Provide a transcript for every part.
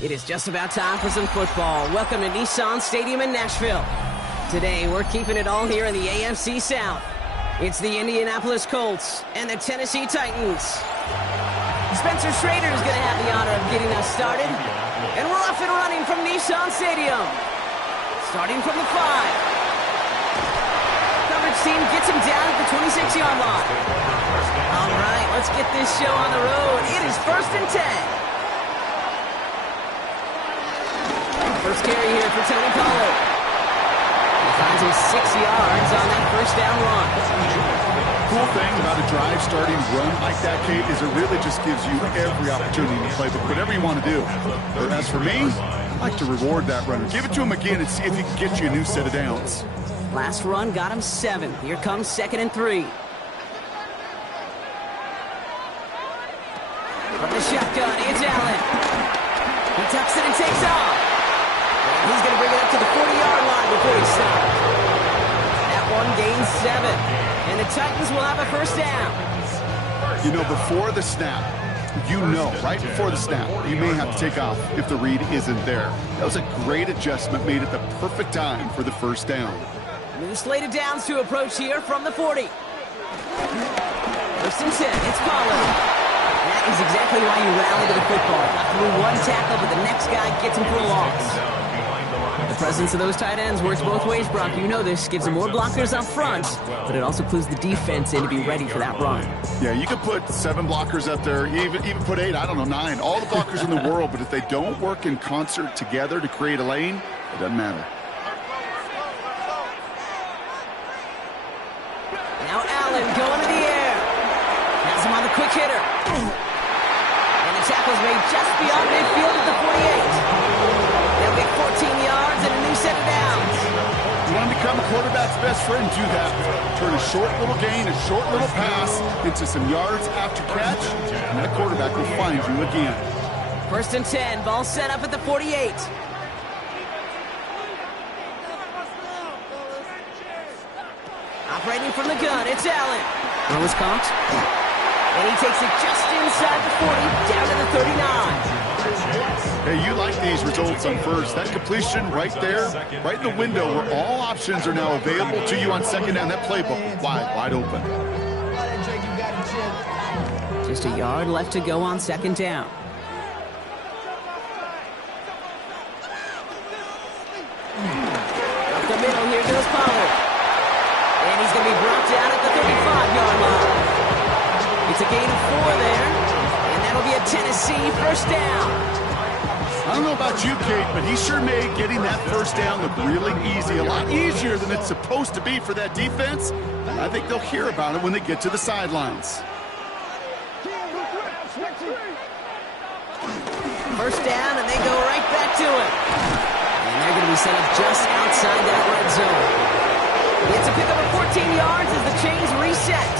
It is just about time for some football. Welcome to Nissan Stadium in Nashville. Today, we're keeping it all here in the AFC South. It's the Indianapolis Colts and the Tennessee Titans. Spencer Schrader is going to have the honor of getting us started. And we're off and running from Nissan Stadium. Starting from the 5. Coverage team gets him down at the 26-yard line. All right, let's get this show on the road. It is 1st and 10. First carry here for Tony Pollard. He finds him 6 yards on that first down run. Cool thing about a drive starting run like that, Kate, is it really just gives you every opportunity to play with whatever you want to do. But as for me, I like to reward that runner. Give it to him again and see if he can get you a new set of downs. Last run got him 7. Here comes 2nd and 3. From the shotgun, it's Allen. He tucks it and takes off. He's going to bring it up to the 40-yard line before he stops. That one gains 7. And the Titans will have a first down. You know, before the snap, right before the snap, you may have to take off if the read isn't there. That was a great adjustment made at the perfect time for the first down. New slate of downs to approach here from the 40. 1st and 10, it's Pollard. That is exactly why you rally to the football. Got through one tackle, but the next guy gets him for a loss. The presence of those tight ends works both ways, Brock. You know this. Gives them more blockers up front, but it also clues the defense in to be ready for that run. Yeah, you could put 7 blockers up there, even put 8, I don't know, 9. All the blockers in the world, but if they don't work in concert together to create a lane, it doesn't matter. Now Allen going to the air. Has him on the quick hitter. And the tackle's made just beyond midfield at the 48. They'll get 14 yards and a new set of downs. You want to become a quarterback's best friend, do that. Turn a short little gain, a short little pass into some yards after catch, and that quarterback will find you again. 1st and 10, ball set up at the 48. Operating from the gun, it's Allen. Throw is caught. And he takes it just inside the 40, down to the 39. Hey, you like these results on first. That completion right there, right in the window where all options are now available to you on second down. That playbook wide open. Just a yard left to go on second down. Up the middle, here goes Pollard. And he's going to be brought down at the 35-yard line. It's a gain of 4 there, and that'll be a Tennessee first down. I don't know about you, Kate, but he sure made getting that first down look really easy. A lot easier than it's supposed to be for that defense. I think they'll hear about it when they get to the sidelines. First down, and they go right back to it. And they're going to be set up just outside that red zone. It's a pickup of 14 yards as the chains reset.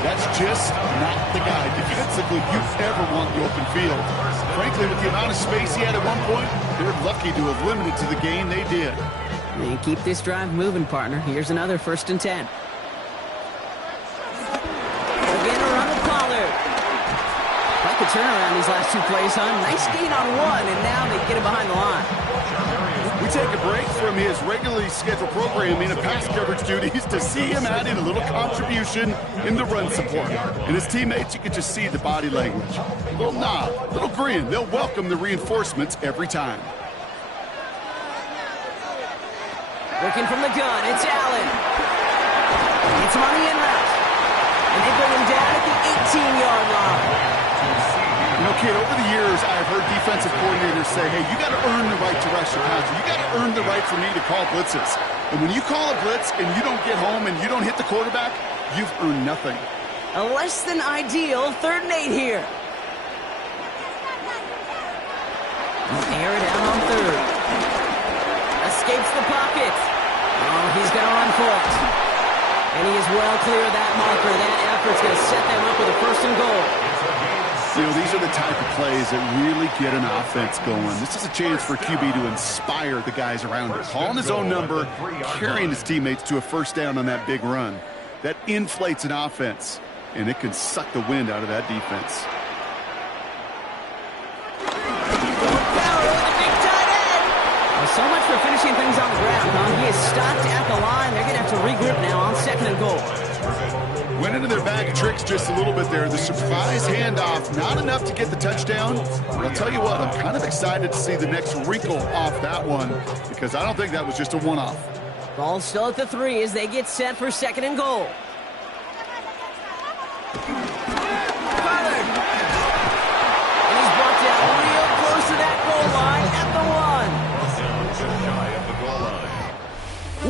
That's just not the guy defensively you ever want the open field. Frankly, with the amount of space he had at one point, they're lucky to have limited to the gain they did. They keep this drive moving, partner. Here's another 1st and 10. Again, a run with Pollard. Quite the turnaround these last 2 plays, huh? Nice gain on 1, and now they get it behind the line. We take a break from his regularly scheduled programming and pass coverage duties to see him add in a little contribution in the run support. And his teammates, you can just see the body language. A little nod, a little grin. They'll welcome the reinforcements every time. Working from the gun, it's Allen. It's him on the in route. And they bring him down at the 18-yard line. You know, kid, over the years, I've heard defensive coordinators say, hey, you got to earn the right to rush your passer. You got to earn the right for me to call blitzes. And when you call a blitz and you don't get home and you don't hit the quarterback, you've earned nothing. A less than ideal 3rd and 8 here. Air it out on 3rd. Escapes the pocket. Oh, he's going to run for it. And he is well clear of that marker. That effort's going to set them up with a 1st and goal. You know, these are the type of plays that really get an offense going. This is a chance for QB to inspire the guys around him. Calling his own number, carrying his teammates to a first down on that big run. That inflates an offense, and it can suck the wind out of that defense. Well, so much for finishing things on the ground, huh? He is stopped at the line. They're going to have to regroup now on 2nd and goal. Went into their bag of tricks just a little bit there. The surprise handoff, not enough to get the touchdown. But I'll tell you what, I'm kind of excited to see the next wrinkle off that one because I don't think that was just a one-off. Ball still at the 3 as they get set for 2nd and goal. Pollard. And he's brought down real close to that goal line at the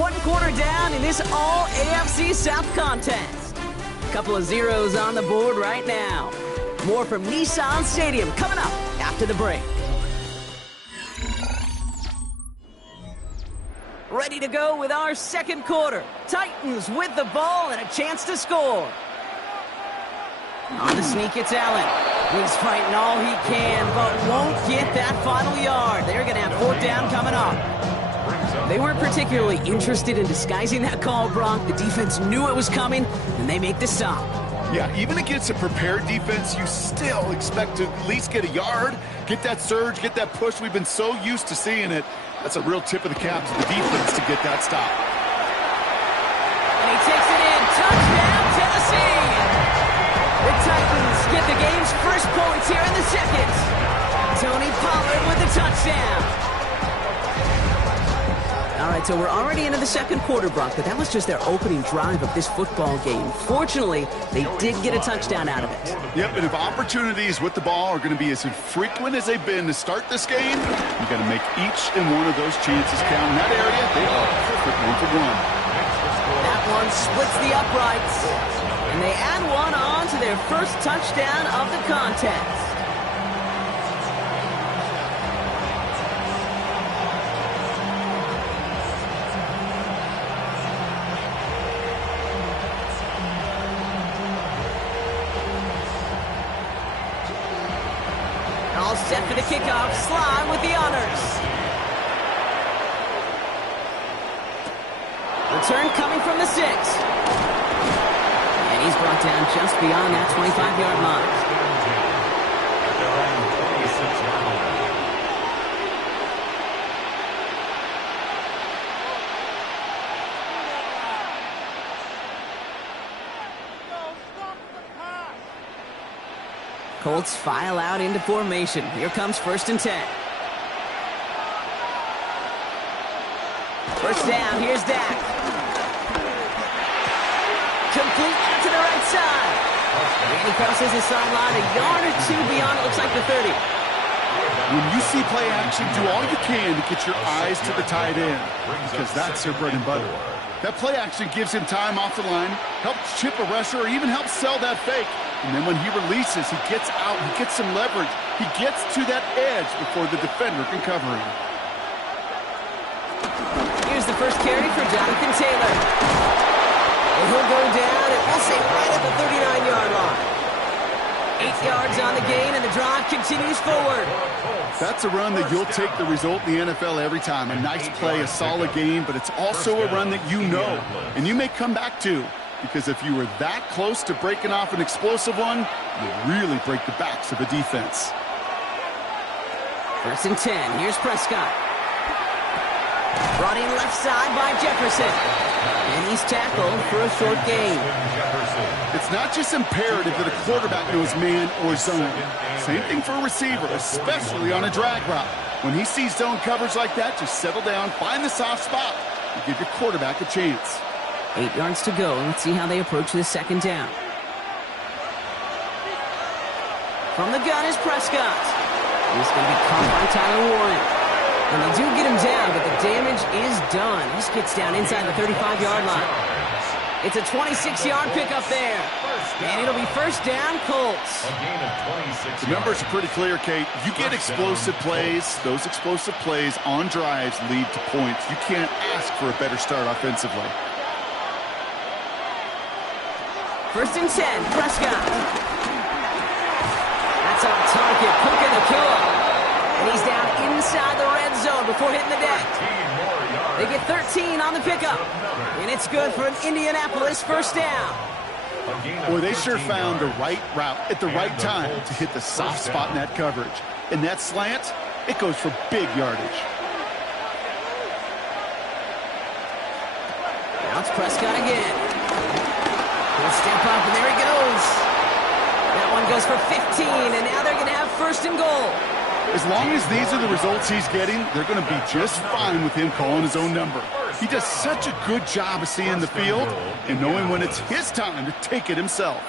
1. 1 quarter down in this all AFC South contest. Couple of zeros on the board right now. More from Nissan Stadium coming up after the break. Ready to go with our 2nd quarter. Titans with the ball and a chance to score. On the sneak, it's Allen. He's fighting all he can, but won't get that final yard. They're going to have 4th down coming up. They weren't particularly interested in disguising that call, Brock. The defense knew it was coming, and they make the stop. Yeah, even against a prepared defense, you still expect to at least get a yard, get that surge, get that push. We've been so used to seeing it. That's a real tip of the cap to the defense to get that stop. And he takes it in. Touchdown, Tennessee! The Titans get the game's first points here in the 2nd. Tony Pollard with the touchdown. All right, so we're already into the 2nd quarter, Brock, but that was just their opening drive of this football game. Fortunately, they did get a touchdown out of it. Yep, and if opportunities with the ball are going to be as infrequent as they've been to start this game, you got to make each and one of those chances count. In that area, they are perfect 1-for-1. That one splits the uprights, and they add one on to their first touchdown of the contest. All set for the kickoff. Sly with the honors. Return coming from the 6. And he's brought down just beyond that 25-yard line. Colts file out into formation. Here comes 1st and 10. First down, here's Dak. Complete out to the right side. And he crosses the sideline a yard or two beyond, it looks like the 30. When you see play action, do all you can to get your eyes to the tight end, because that's their bread and butter. That play action gives him time off the line, helps chip a rusher, or even helps sell that fake. And then when he releases, he gets out, he gets some leverage. He gets to that edge before the defender can cover him. Here's the first carry for Jonathan Taylor. And he'll go down, and we'll say right at the 39-yard line. 8 yards on the gain, and the drive continues forward. That's a run that you'll take the result in the NFL every time. A nice play, a solid game, but it's also a run that you know, and you may come back to, because if you were that close to breaking off an explosive one, you really break the backs of a defense. 1st and 10, here's Prescott. Brought in left side by Jefferson. And he's tackled for a short gain. It's not just imperative that a quarterback knows man or zone. Same thing for a receiver, especially on a drag route. When he sees zone coverage like that, just settle down, find the soft spot, and give your quarterback a chance. 8 yards to go. Let's see how they approach this 2nd down. From the gun is Prescott. He's going to be caught by Tyler Warren. And they do get him down, but the damage is done. This gets down inside the 35-yard line. It's a 26-yard pickup there. And it'll be 1st down, Colts. The numbers are pretty clear, Kate. You get explosive plays. Those explosive plays on drives lead to points. You can't ask for a better start offensively. 1st and 10, Prescott. That's on target, Puka the killer. And he's down inside the red zone before hitting the deck. They get 13 on the pickup. And it's good for an Indianapolis 1st down. Boy, they sure found the right route at the right time to hit the soft spot in that coverage. And that slant, it goes for big yardage. Now it's Prescott again. He'll step up, and there he goes. That one goes for 15, and now they're going to have 1st and goal. As long as these are the results he's getting, they're going to be just fine with him calling his own number. He does such a good job of seeing the field and knowing when it's his time to take it himself.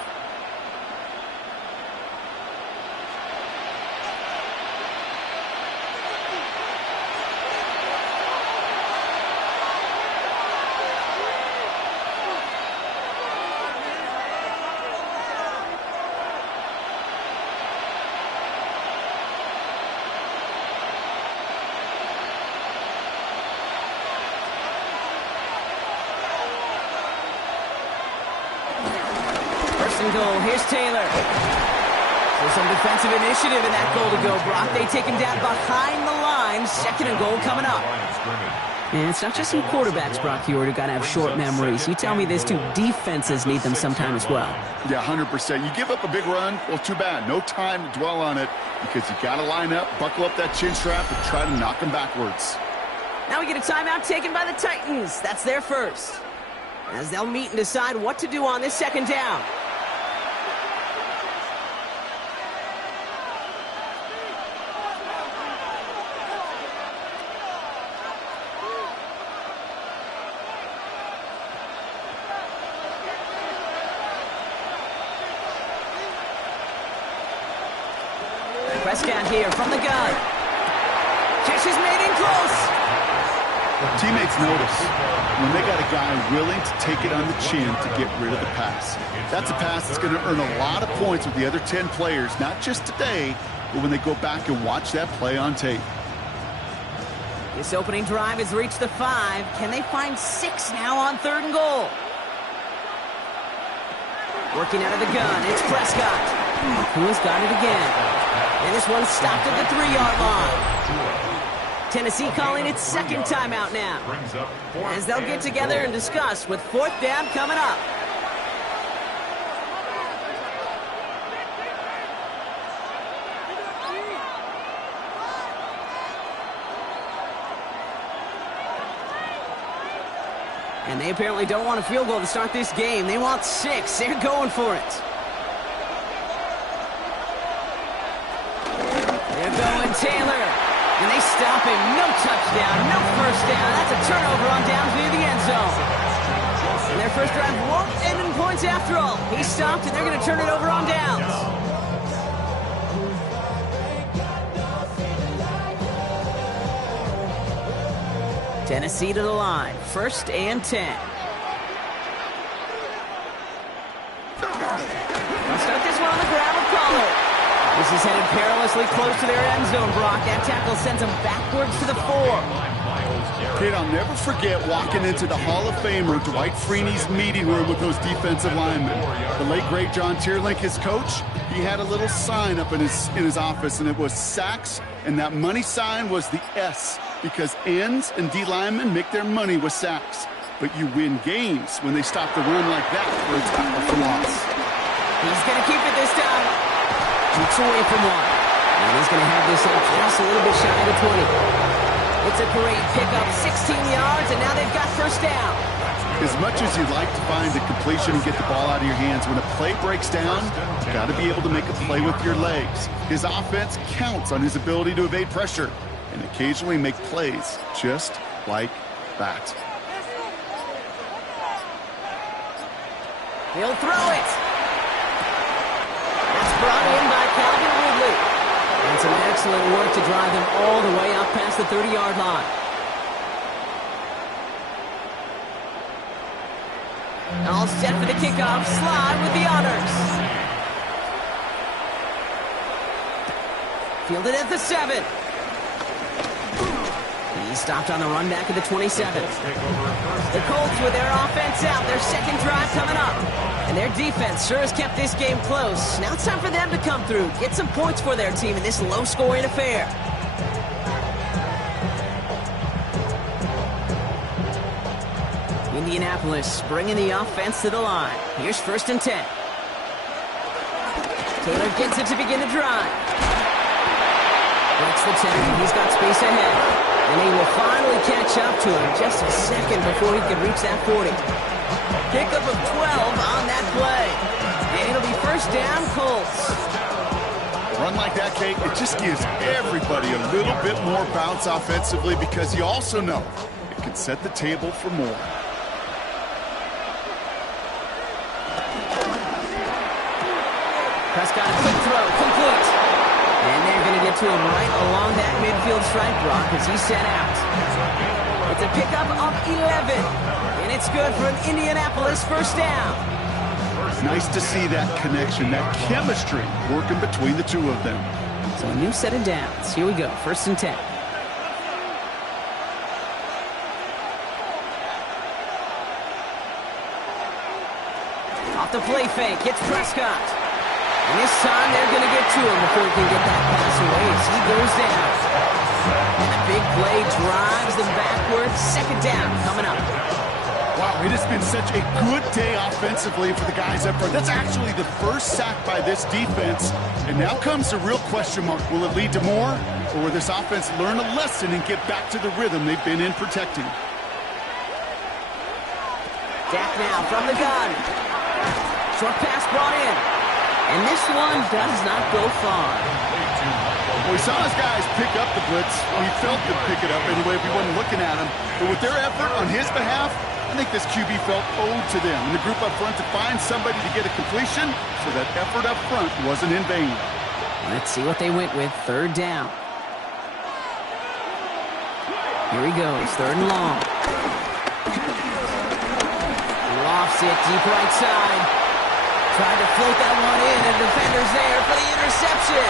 Goal. Here's Taylor. So some defensive initiative in that goal to go, Brock. They take him down behind the line. 2nd and goal coming up. And it's not just some quarterbacks, Brock Huard, who got to have short memories. You tell me this too. Defenses need them sometime as well. Yeah, 100%. You give up a big run, well, too bad. No time to dwell on it because you got to line up, buckle up that chin strap, and try to knock them backwards. Now we get a timeout taken by the Titans. That's their first. As they'll meet and decide what to do on this 2nd down. Prescott here from the gun. Catch is made in close. Teammates notice when they got a guy willing to take it on the chin to get rid of the pass. That's a pass that's going to earn a lot of points with the other 10 players, not just today, but when they go back and watch that play on tape. This opening drive has reached the 5. Can they find 6 now on 3rd and goal? Working out of the gun, it's Prescott. Who has got it again? And this one stopped at the 3-yard line. Tennessee calling its 2nd timeout now, as they'll get together and discuss with 4th down coming up. And they apparently don't want a field goal to start this game. They want 6. They're going for it. stop him. No touchdown, no first down. That's a turnover on downs near the end zone. And their first drive won't end in points after all. He stopped, and they're going to turn it over on downs. Tennessee to the line. 1st and 10. They'll start this one on the ground with Pollard. This is headed perilously close to their end zone, Brock. That tackle sends them backwards to the 4. Kid, I'll never forget walking into the Hall of Famer Dwight Freeney's meeting room with those defensive linemen. The late, great John Tierlink, his coach, he had a little sign up in his office, and it was sacks, and that money sign was the S, because ends and D linemen make their money with sacks. But you win games when they stop the run like that for a tackle for loss. He's going to keep it this time. Keeps away from one. And he's going to have this up just a little bit shy of the 20. It's a great pickup, 16 yards, and now they've got first down. As much as you'd like to find a completion and get the ball out of your hands, when a play breaks down, you got to be able to make a play with your legs. His offense counts on his ability to evade pressure and occasionally make plays just like that. He'll throw it. That's brought in by Calvin Ridley. And some excellent work to drive them all the way up past the 30-yard line. All set for the kickoff. Slide with the honors. Fielded at the 7. He's stopped on the run back at the 27. The Colts with their offense out. Their second drive coming up. And their defense sure has kept this game close. Now it's time for them to come through. Get some points for their team in this low-scoring affair. Indianapolis bringing the offense to the line. Here's 1st and 10. Taylor gets it to begin the drive. Breaks the 10. He's got space ahead. And he will finally catch up to him just a second before he can reach that 40. Pickup of 12 on that play. And it'll be first down, Colts. A run like that, Kate, it just gives everybody a little bit more bounce offensively, because you also know it can set the table for more. Prescott, a quick throw, complete. And they're going to get to him right along that midfield stripe, Brock, as he's set out. It's a pickup of 11. And it's good for an Indianapolis first down. Nice to see that connection, that chemistry working between the two of them. So a new set of downs. Here we go, 1st and 10. Off the play fake, it's Prescott. And this time they're going to get to him before he can get that pass away as he goes down. And the big play drives them backwards. Second down coming up. Wow, it has been such a good day offensively for the guys up front. That's actually the first sack by this defense. And now comes the real question mark. Will it lead to more? Or will this offense learn a lesson and get back to the rhythm they've been in protecting? Dak now from the gun. Short pass brought in. And this one does not go far. Well, we saw his guys pick up the blitz. Well, he felt them pick it up anyway if he wasn't looking at him. But with their effort on his behalf, I think this QB felt owed to them and the group up front to find somebody to get a completion, so that effort up front wasn't in vain. Let's see what they went with. 3rd down. Here he goes. 3rd and long. Lofts it deep right side. Tried to float that one in, and the defender's there for the interception.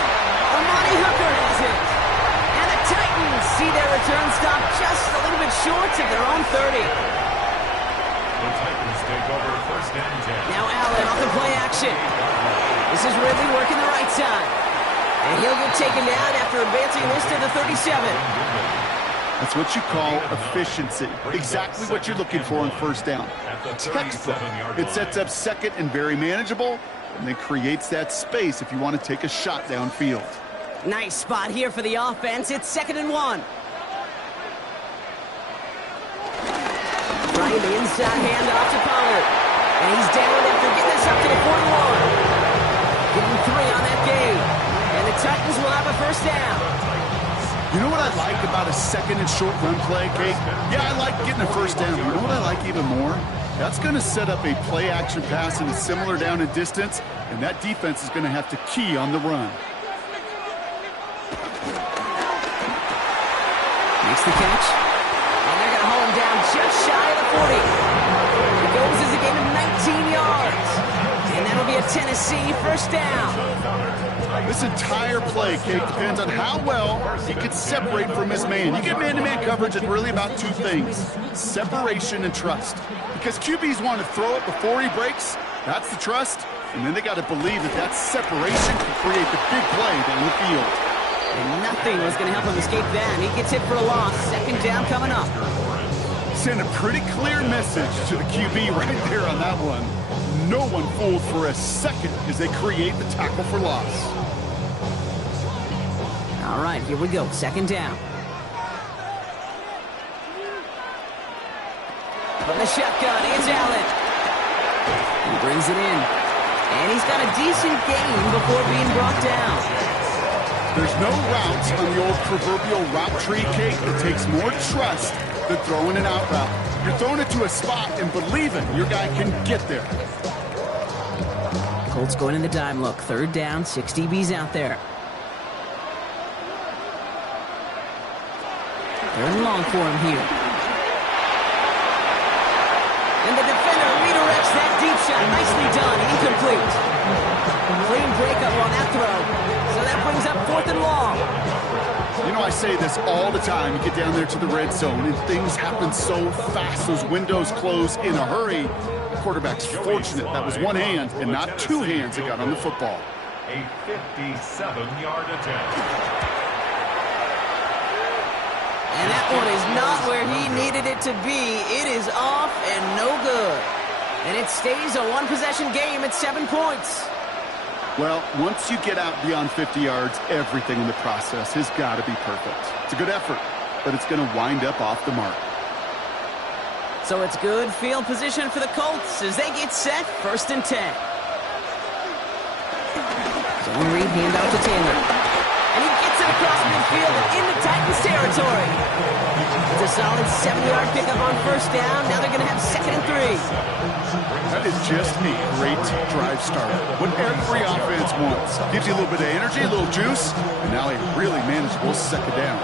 Amani Hooker has it. And the Titans see their return stop just a little bit short of their own 30. The Titans take over 1st and 10. Now Allen off the play action. This is Ridley working the right side. And he'll get taken down after advancing this to the 37. That's what you call efficiency. Exactly what you're looking for on 1st down. Textbook. It sets up 2nd and very manageable, and then creates that space if you want to take a shot downfield. Nice spot here for the offense. It's 2nd and 1. Trying the inside handoff to Pollard. And he's down after getting this up to the 41. Getting 3 on that game. And the Titans will have a first down. You know what I like about a second and short run play, Kate? Yeah, I like getting a first down. You know what I like even more? That's going to set up a play-action pass in a similar down and distance, and that defense is going to have to key on the run. Makes the catch. And they're going to hold him down just shy of the 40. It goes as a gain of 19 yards. And that'll be a Tennessee first down. This entire play, Kate, depends on how well he can separate from his man. You get man-to-man coverage, it's really about two things: separation and trust. Because QBs want to throw it before he breaks. That's the trust. And then they got to believe that that separation can create the big play down the field. And nothing was going to help him escape that. He gets hit for a loss. Second down coming up. Send a pretty clear message to the QB right there on that one. No one fooled for a second as they create the tackle for loss. All right, here we go. Second down. From the shotgun, it's Allen. He brings it in. And he's got a decent gain before being brought down. There's no routes on the old proverbial route tree, Kate. It takes more trust than throwing an out route. You're throwing it to a spot and believing your guy can get there. Colts going in the dime look. Third down, 6 DBs out there. Third and long for him here. And the defender redirects that deep shot. Nicely done. Incomplete. Clean breakup on that throw. So that brings up 4th and long. You know, I say this all the time. You get down there to the red zone, and things happen so fast. Those windows close in a hurry. The quarterback's fortunate that was one hand and not two hands that got on the football. A 57-yard attempt. And that one is not where he needed it to be. It is off and no good. And it stays a one-possession game at 7 points. Well, once you get out beyond 50 yards, everything in the process has got to be perfect. It's a good effort, but it's going to wind up off the mark. So it's good field position for the Colts as they get set. 1st and 10. Zone read, handout to Taylor. And he gets it across midfield and into Titans territory. It's a solid 7-yard pickup on 1st down. Now they're going to have 2nd and 3. That is just a great drive starter. What every offense wants. Gives you a little bit of energy, a little juice, and now a really manageable 2nd down.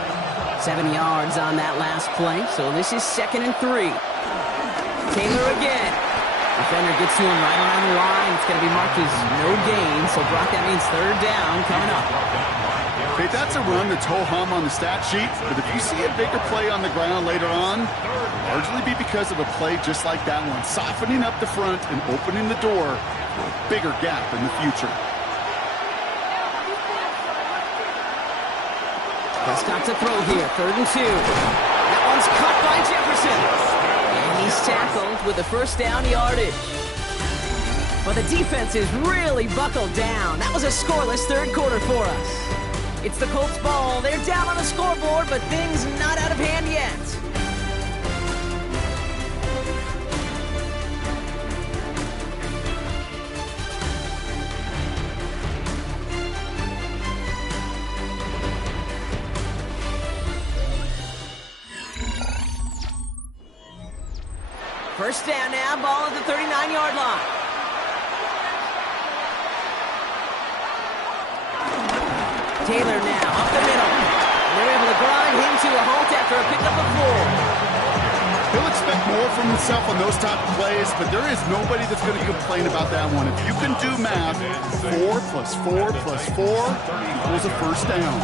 7 yards on that last play, so this is 2nd and 3. Taylor again. Defender gets to him right around the line. It's going to be marked as no gain, so Brock, that means 3rd down coming up. Okay, that's a run that's ho-hum on the stat sheet, but if you see a bigger play on the ground later on, largely be because of a play just like that one, softening up the front and opening the door for a bigger gap in the future. Prescott to throw here, 3rd and 2. That one's caught by Jefferson. And he's tackled with the 1st down yardage. But the defense is really buckled down. That was a scoreless 3rd quarter for us. It's the Colts ball. They're down on the scoreboard, but things not out of hand yet. First down now, ball at the 39-yard line. Taylor now, up the middle. They're able to grind him to a halt after a pickup of 4. He'll expect more from himself on those type of plays, but there is nobody that's going to complain about that one. If you can do math, 4 plus 4 plus 4 equals a 1st down.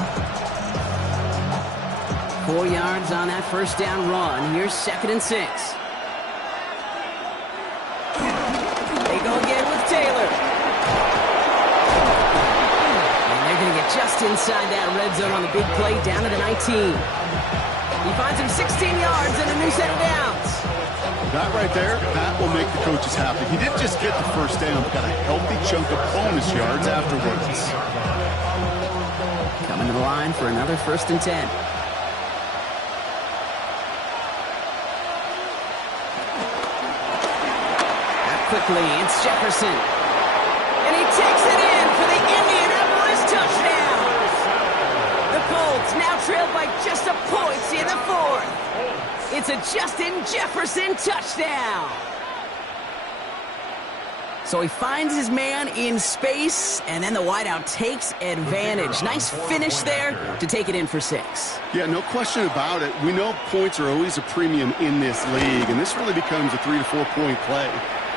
4 yards on that 1st down run. Here's 2nd and 6. They go again with Taylor. Going to get just inside that red zone on the big play down to the 19. He finds him 16 yards and a new set of downs. That right there, that will make the coaches happy. He didn't just get the 1st down, but got a healthy chunk of bonus yards afterwards. Coming to the line for another 1st and 10. Back quickly, it's Jefferson. And he takes it in for the Indianapolis touchdown. The Colts now trailed by just a point in the fourth. It's a Justin Jefferson touchdown. So he finds his man in space, and then the wideout takes advantage. Nice finish there to take it in for 6. Yeah, no question about it. We know points are always a premium in this league, and this really becomes a 3 to 4 point play.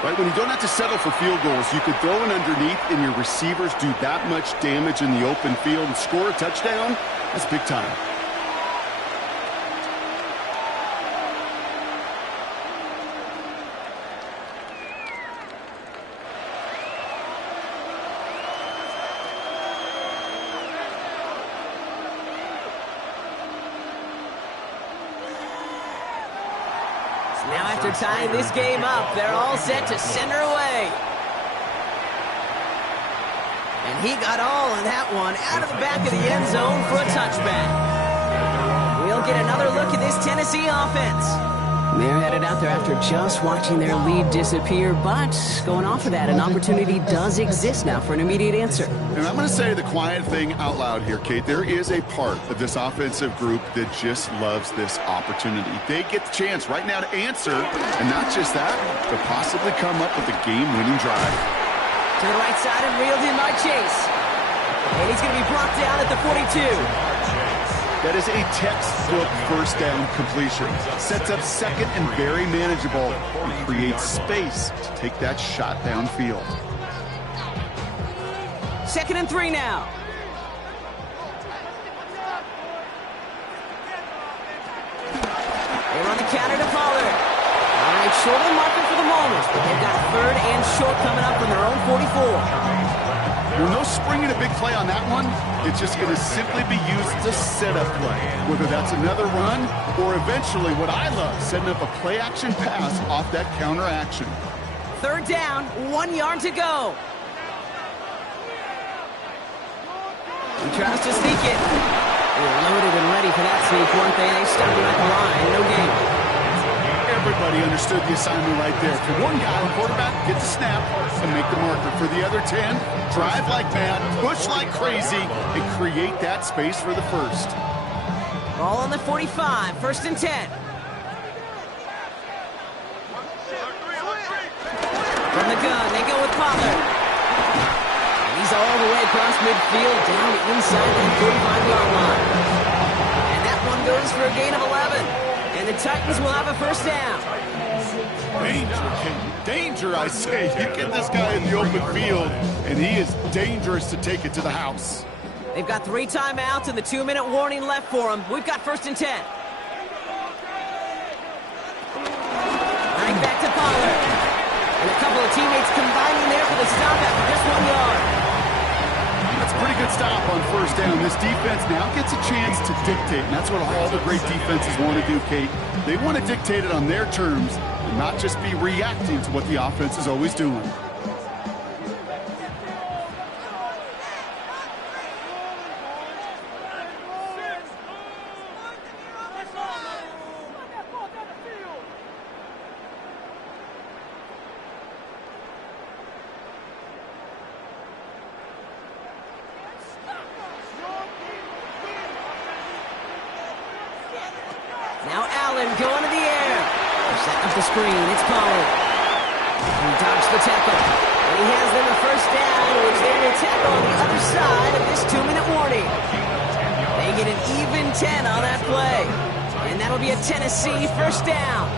Right, when you don't have to settle for field goals, you could throw it underneath and your receivers do that much damage in the open field and score a touchdown. That's big time. Now after tying this game up, they're all set to send her away. And he got all of that one out of the back of the end zone for a touchback. We'll get another look at this Tennessee offense. They're headed out there after just watching their lead disappear, but going off of that, an opportunity does exist now for an immediate answer. And I'm going to say the quiet thing out loud here, Kate. There is a part of this offensive group that just loves this opportunity. They get the chance right now to answer, and not just that, but possibly come up with a game-winning drive. To the right side and reeled in by Chase. And he's going to be brought down at the 42. That is a textbook first down completion. Sets up second and very manageable and creates space to take that shot downfield. 2nd and 3 now. They run the counter to Pollard. All right, short of the marker for the moment, but they've got 3rd and short coming up from their own 44. Well, no spring and a big play on that one. It's just going to simply be used as a setup play, whether that's another run or eventually what I love, setting up a play-action pass off that counter action. 3rd down, 1 yard to go. He tries to sneak it. They're loaded and ready for that sneak, weren't they? They stopped him at the line. No gain. Everybody understood the assignment right there. For one guy, the quarterback, get the snap and make the marker. For the other 10, drive like mad, push like crazy, and create that space for the first. Ball on the 45, 1st and 10. From the gun, they go with Pollard. And he's all the way across midfield, down inside the 45-yard line. And that one goes for a gain of 11. And the Titans will have a 1st down. Danger, danger, I say. You get this guy in the open field, and he is dangerous to take it to the house. They've got 3 timeouts and the 2-minute warning left for them. We've got 1st and 10. Right back to Pollard. And a couple of teammates combining there for the stop after just 1 yard. That's a pretty good stop on 1st down. This defense now gets a chance to dictate, and that's what all the great defenses want to do, Kate. They want to dictate it on their terms and not just be reacting to what the offense is always doing. Now Allen going to the air. They're setting up the screen. It's Pollard. He dodged the tackle. And he has them a 1st down, which they will tackle on the other side of this 2-minute warning. They get an even 10 on that play. And that'll be a Tennessee 1st down.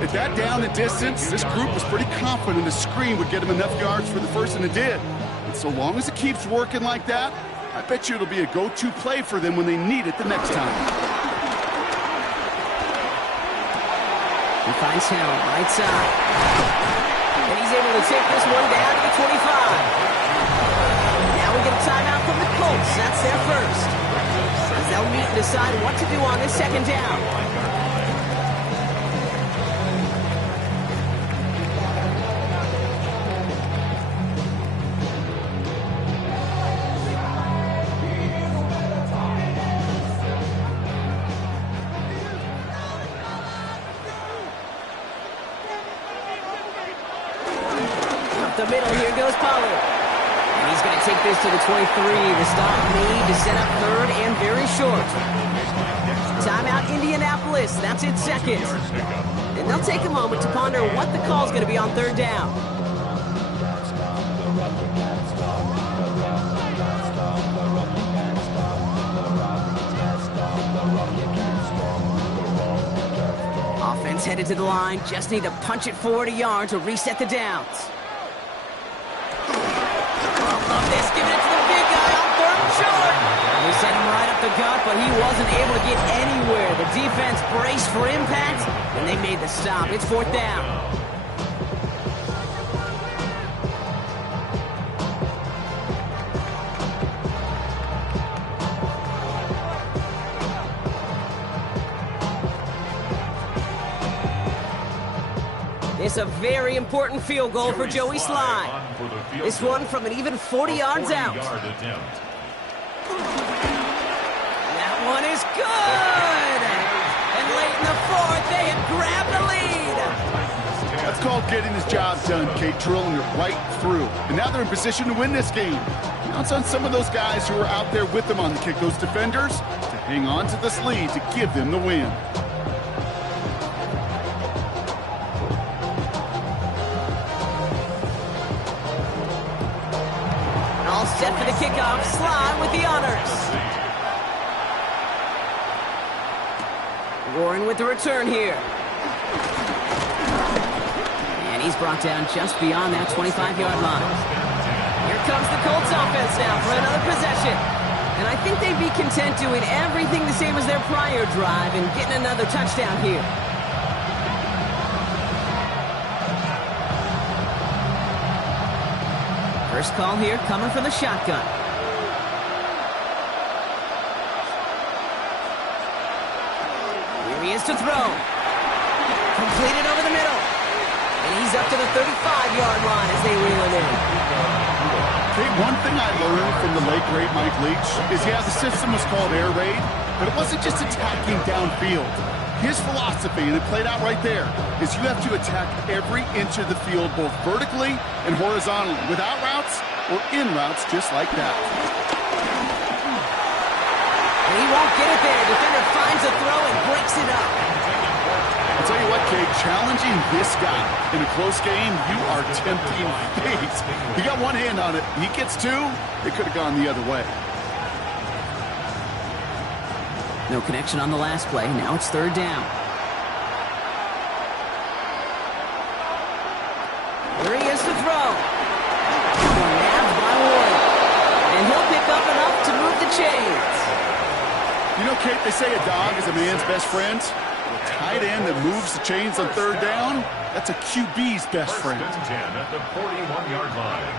At that down and distance, this group was pretty confident the screen would get them enough yards for the first, and it did. And so long as it keeps working like that, I bet you it'll be a go-to play for them when they need it the next time. He finds Hill, right side. And he's able to take this one down to the 25. Now we get a timeout from the Colts. That's their 1st. As they'll meet and decide what to do on this 2nd down. The middle, here goes Pollard. And he's going to take this to the 23. The stop made to set up third and very short. Timeout Indianapolis. That's its second. And they'll take a moment to ponder what the call is going to be on third down. Offense headed to the line. Just need to punch it forward a yard to reset the downs. Love this, giving it to the big guy on third and short. They sent him right up the gut, but he wasn't able to get anywhere. The defense braced for impact, and they made the stop. It's fourth down. It's a very important field goal for Joey Slye. This one from an even 40 yards out. That one is good! And late in the fourth, they had grabbed the lead. That's called getting his job done, Kate, drilling it right through. And now they're in position to win this game. Now it's on some of those guys who are out there with them on the kick, those defenders, to hang on to this lead to give them the win. All set for the kickoff. Slye with the honors. Warren with the return here. And he's brought down just beyond that 25-yard line. Here comes the Colts offense now for another possession. And I think they'd be content doing everything the same as their prior drive and getting another touchdown here. First call here coming from the shotgun. Here he is to throw. Completed over the middle. And he's up to the 35-yard line as they reel him in. Okay, one thing I learned from the late, great Mike Leach is, yeah, the system was called air raid, but it wasn't just attacking downfield. His philosophy, and it played out right there, is you have to attack every inch of the field, both vertically and horizontally, without routes or in routes, just like that. And he won't get it there. Defender finds a throw and breaks it up. I'll tell you what, Kate, challenging this guy in a close game, you are tempting fate. He got one hand on it. He gets two. It could have gone the other way. No connection on the last play. Now it's third down. Here he is to throw. Nabbed by Warren. And he'll pick up enough to move the chains. You know, Kate, they say a dog is a man's best friend. A tight end that moves the chains on third down, that's a QB's best friend. At the 41-yard line.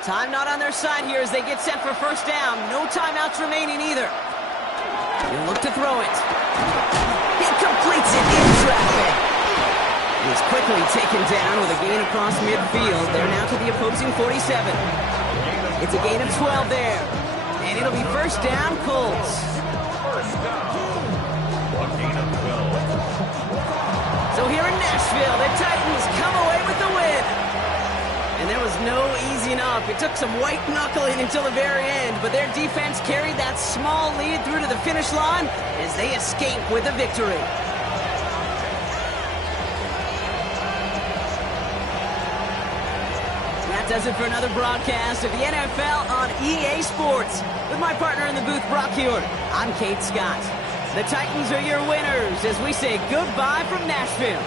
Time not on their side here as they get set for first down. No timeouts remaining either. He'll look to throw it. He completes it in traffic. He's quickly taken down with a gain across midfield. They're now to the opposing 47. It's a gain of 12 there. And it'll be first down, Colts. First down. A gain of 12. So here in Nashville, the Titans come away with the win. And there was no easing up. It took some white knuckling until the very end, but their defense carried that small lead through to the finish line as they escape with a victory. That does it for another broadcast of the NFL on EA Sports. With my partner in the booth, Brock Huard, I'm Kate Scott. The Titans are your winners as we say goodbye from Nashville.